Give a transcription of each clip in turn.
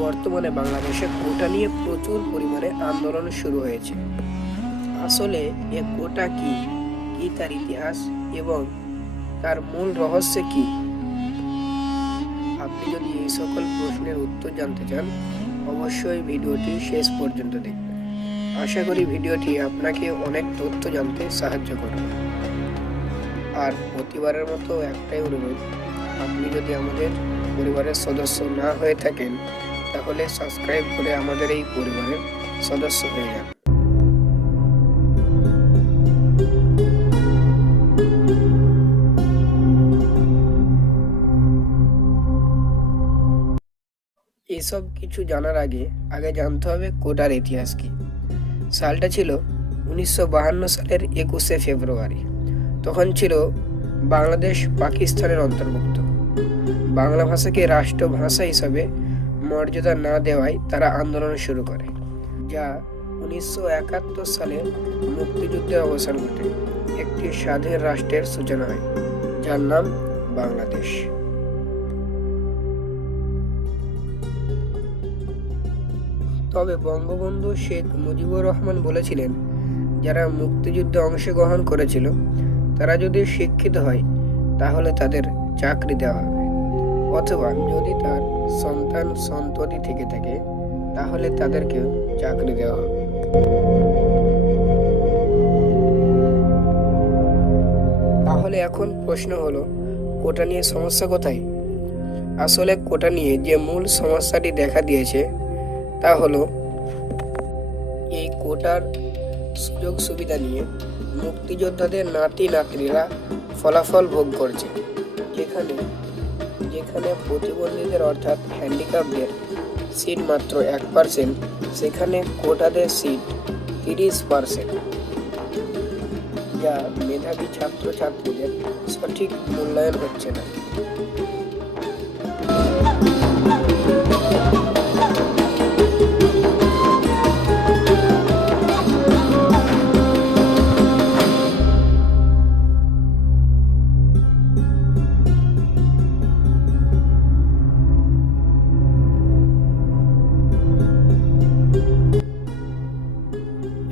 বর্তমানে বাংলাদেশে কোটা নিয়ে প্রচুর পরিমাণে আন্দোলন শুরু হয়েছে। আসলে এ কোটা কি? কি তার ইতিহাস? এবং তার মূল রহস্য কি? আপনি যদি এই সকল প্রশ্নের উত্তর জানতে চান, অবশ্যই ভিডিওটি শেষ পর্যন্ত দেখবেন। আশা করি ভিডিওটি আপনাকে অনেক তথ্য জানতে সাহায্য করবে। আর প্রতিবারের মতো একটাই অনুরোধ, আপনি যদি আমাদের পরিবারের সদস্য না হয়ে থাকেন তাহলে সাবস্ক্রাইব করে আমাদের এই পরিবারের সদস্য হয়ে যান। এসব কিছু জানার আগে আগে জানতে হবে কোটার ইতিহাস কি। সালটা ছিল উনিশশো সালের একুশে ফেব্রুয়ারি। তখন ছিল বাংলাদেশ পাকিস্তানের অন্তর্ভুক্ত। বাংলা ভাষাকে রাষ্ট্রভাষা হিসাবে মর্যাদা না দেওয়ায় তারা আন্দোলন শুরু করে, যা উনিশশো একাত্তর সালে মুক্তিযুদ্ধের অবসান ঘটে। একটি স্বাধীন রাষ্ট্রের সূচনা হয়, যার নাম বাংলাদেশ। তবে বঙ্গবন্ধু শেখ মুজিবুর রহমান বলেছিলেন, যারা মুক্তিযুদ্ধে অংশগ্রহণ করেছিল, তারা যদি শিক্ষিত হয়, তাহলে তাদের চাকরি দেওয়া অথবা যদি তার সন্তান সন্ততি থেকে থাকে, তাহলে তাদেরকেও চাকরি দেওয়া হবে। তাহলে এখন প্রশ্ন হলো, কোটা নিয়ে সমস্যা কোথায়? আসলে কোটা নিয়ে যে মূল সমস্যাটি দেখা দিয়েছে, তা হলো এই কোটার সুযোগ সুবিধা নিয়ে মুক্তিযোদ্ধাদের নাতি নাতনিরা ফলাফল ভোগ করছে, যেখানে যেখানে প্রতিবন্ধীদের অর্থাৎ হ্যান্ডিক্যাপদের সিট মাত্র এক পার্সেন্ট সেখানে কোটাদের সিট তিরিশ পার্সেন্ট যা মেধাবী ছাত্রছাত্রীদের সঠিক মূল্যায়ন হচ্ছে না।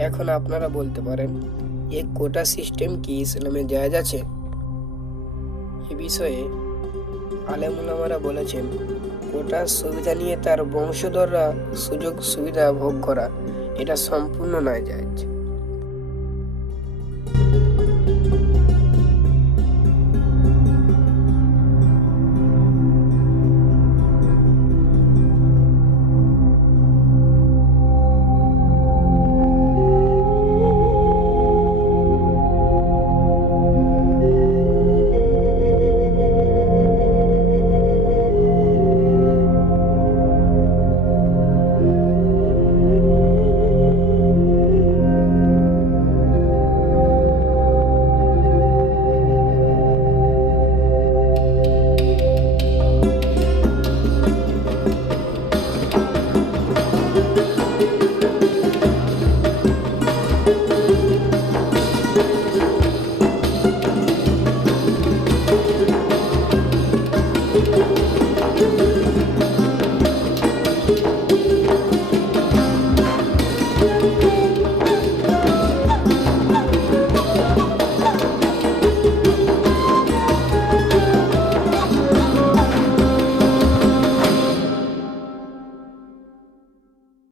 এখন আপনারা বলতে পারেন, এ কোটা সিস্টেম কি ইসলামে জায়জ আছে? এ বিষয়ে আলেমুলামারা বলেছেন কোটার সুবিধা নিয়ে তার বংশধররা সুযোগ সুবিধা ভোগ করা, এটা সম্পূর্ণ নয় জায়েজ।